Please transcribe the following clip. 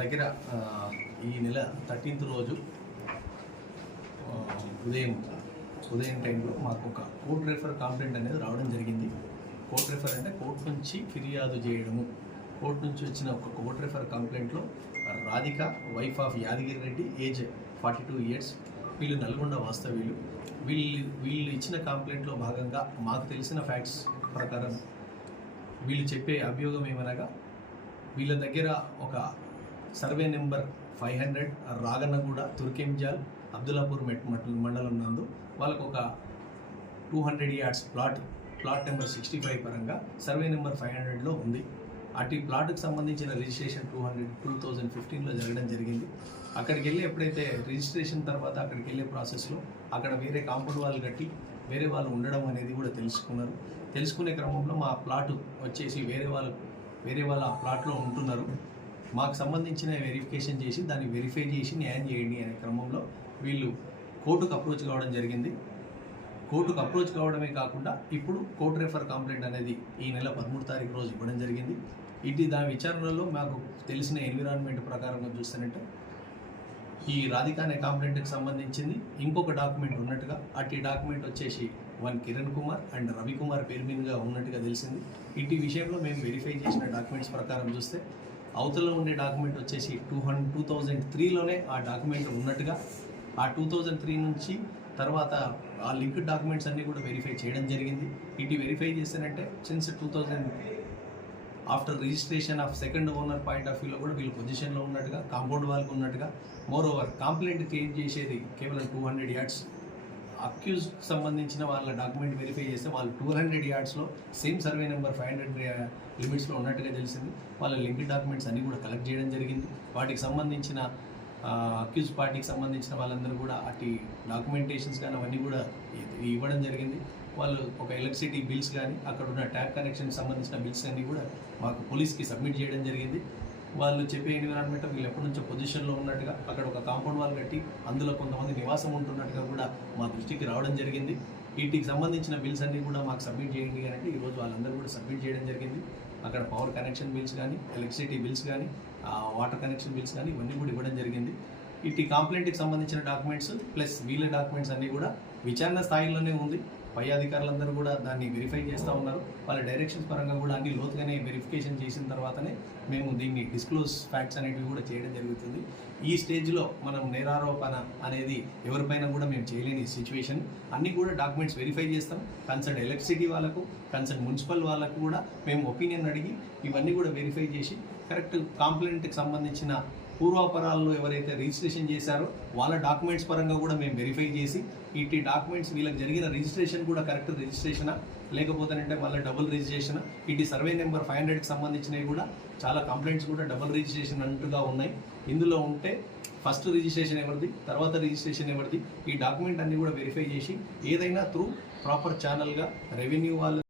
దగ్గర ఈ నెల 13th రోజు ఉదయం టైంలో మాకు ఒక కోర్ట్ రెఫర్ కంప్లైంట్ అనేది రావడం జరిగింది. కోర్ట్ రెఫర్ అంటే కోర్టు నుంచి ఫిర్యాదు చేయడము. కోర్టు నుంచి వచ్చిన ఒక కోర్ట్ రెఫర్ కంప్లైంట్లో Radhika wife of Yadagiri Reddy, age 42 years, వీళ్ళు నల్గొండ వాస్తవ్యులు. వీళ్ళు ఇచ్చిన కంప్లైంట్లో భాగంగా మాకు తెలిసిన ఫ్యాక్ట్స్ ప్రకారం వీళ్ళు చెప్పే అభియోగం ఏమనగా, వీళ్ళ దగ్గర ఒక సర్వే నెంబర్ 500 రాగన్నగూడ, తుర్కెంజాల్, అబ్దుల్లాపూర్ మండలం నందు వాళ్ళకు ఒక 200 yards ప్లాట్ నెంబర్ 65 పరంగా సర్వే నెంబర్ 500లో ఉంది. అటు ప్లాట్కి సంబంధించిన రిజిస్ట్రేషన్ 2015లో జరగడం జరిగింది. అక్కడికి వెళ్ళి ఎప్పుడైతే రిజిస్ట్రేషన్ తర్వాత అక్కడికి వెళ్ళే ప్రాసెస్లో అక్కడ వేరే కాంపౌండ్ వాళ్ళు కట్టి వేరే వాళ్ళు ఉండడం అనేది కూడా తెలుసుకున్నారు. తెలుసుకునే క్రమంలో మా ప్లాటు వచ్చేసి వేరే వాళ్ళ ఆ ప్లాట్లో ఉంటున్నారు, మాకు సంబంధించిన వెరిఫికేషన్ చేసి దాన్ని వెరిఫై చేసి న్యాయం చేయండి అనే క్రమంలో వీళ్ళు కోర్టుకు అప్రోచ్ కావడం జరిగింది. కోర్టుకు అప్రోచ్ కావడమే కాకుండా ఇప్పుడు కోర్టు రెఫర్ కంప్లైంట్ అనేది ఈ నెల 13వ తారీఖు రోజు ఇవ్వడం జరిగింది. దాని విచారణలో మాకు తెలిసిన ఎన్విరాన్మెంట్ ప్రకారంగా చూస్తానంటే ఈ రాధిక అనే కంప్లైంట్కి సంబంధించింది ఇంకొక డాక్యుమెంట్ ఉన్నట్టుగా, అట్టి డాక్యుమెంట్ వచ్చేసి కిరణ్ కుమార్ అండ్ రవికుమార్ పేరు మీదుగా ఉన్నట్టుగా తెలిసింది. ఇటు విషయంలో మేము వెరిఫై చేసిన డాక్యుమెంట్స్ ప్రకారం చూస్తే అవతల ఉండే డాక్యుమెంట్ వచ్చేసి 2003లోనే ఆ డాక్యుమెంట్ ఉన్నట్టుగా, ఆ 2003 నుంచి తర్వాత ఆ లింక్డ్ డాక్యుమెంట్స్ అన్నీ కూడా వెరిఫై చేయడం జరిగింది. ఇటు వెరిఫై చేస్తానంటే since 2000 after registration of second owner point of వ్యూలో కూడా వీళ్ళు పొజిషన్లో ఉన్నట్టుగా, కాంపౌండ్ వాళ్ళకు ఉన్నట్టుగా. మోర్ ఓవర్ కంప్లైంట్ క్లెయిమ్ చేసేది కేవలం 200 yards. అక్యూజ్కి సంబంధించిన వాళ్ళ డాక్యుమెంట్ వెరిఫై చేస్తే వాళ్ళు 200 yardsలో సేమ్ సర్వే నెంబర్ 500 లిమిట్స్లో ఉన్నట్టుగా తెలిసింది. వాళ్ళ లింక్ డాక్యుమెంట్స్ అన్నీ కూడా కలెక్ట్ చేయడం జరిగింది. వాటికి సంబంధించిన అక్యూజ్ పార్టీకి సంబంధించిన వాళ్ళందరూ కూడా అటు డాక్యుమెంటేషన్స్ కానీ అవన్నీ కూడా ఇవ్వడం జరిగింది. వాళ్ళు ఒక ఎలక్ట్రిసిటీ బిల్స్ కానీ అక్కడ ఉన్న ట్యాప్ కనెక్షన్కి సంబంధించిన బిల్స్ అన్నీ కూడా మాకు పోలీస్కి సబ్మిట్ చేయడం జరిగింది. వాళ్ళు చెప్పే ఎన్విరాన్మెంట్ వీళ్ళు ఎప్పటి నుంచో పొజిషన్లో ఉన్నట్టుగా, అక్కడ ఒక కాంపౌండ్ వాల్ కట్టి అందులో కొంతమంది నివాసం ఉంటున్నట్టుగా కూడా మా దృష్టికి రావడం జరిగింది. వీటికి సంబంధించిన బిల్స్ అన్నీ కూడా మాకు సబ్మిట్ చేయండి అంటే ఈరోజు వాళ్ళందరూ కూడా సబ్మిట్ చేయడం జరిగింది. అక్కడ పవర్ కనెక్షన్ బిల్స్ కానీ, ఎలక్ట్రిసిటీ బిల్స్ కానీ, వాటర్ కనెక్షన్ బిల్స్ కానీ ఇవన్నీ కూడా ఇవ్వడం జరిగింది. ఇటు కంప్లైంట్కి సంబంధించిన డాక్యుమెంట్స్ ప్లస్ వీళ్ళ డాక్యుమెంట్స్ అన్నీ కూడా విచారణ స్థాయిలోనే ఉంది. పై అధికారులందరూ కూడా దాన్ని వెరిఫై చేస్తూ ఉన్నారు. వాళ్ళ డైరెక్షన్స్ పరంగా కూడా అన్ని లోతుగానే వెరిఫికేషన్ చేసిన తర్వాతనే మేము దీన్ని డిస్క్లోజ్ ఫ్యాక్ట్స్ అనేటివి కూడా చేయడం జరుగుతుంది. ఈ స్టేజ్లో మనం నేరారోపణ అనేది ఎవరిపైన కూడా మేము చేయలేని సిచ్యువేషన్. అన్నీ కూడా డాక్యుమెంట్స్ వెరిఫై చేస్తాం. కన్సర్న్ ఎలక్ట్రిసిటీ వాళ్ళకు, కన్సర్న్ మున్సిపల్ వాళ్ళకు కూడా మేము ఒపీనియన్ అడిగి ఇవన్నీ కూడా వెరిఫై చేసి కరెక్ట్ కంప్లైంట్కి సంబంధించిన పూర్వాపరాల్లో ఎవరైతే రిజిస్ట్రేషన్ చేశారో వాళ్ళ డాక్యుమెంట్స్ పరంగా కూడా మేము వెరిఫై చేసి ఇటు డాక్యుమెంట్స్ వీళ్ళకి జరిగిన రిజిస్ట్రేషన్ కూడా కరెక్ట్ రిజిస్ట్రేషనా లేకపోతేనంటే వాళ్ళ డబుల్ రిజిస్ట్రేషన్, ఇటు సర్వే నెంబర్ 500కి సంబంధించినవి కూడా చాలా కంప్లైంట్స్ కూడా డబుల్ రిజిస్ట్రేషన్ అంటుగా ఉన్నాయి. ఇందులో ఉంటే ఫస్ట్ రిజిస్ట్రేషన్ ఎవరిది, తర్వాత రిజిస్ట్రేషన్ ఎవరిది, ఈ డాక్యుమెంట్ అన్నీ కూడా వెరిఫై చేసి ఏదైనా త్రూ ప్రాపర్ ఛానల్గా రెవెన్యూ వాళ్ళు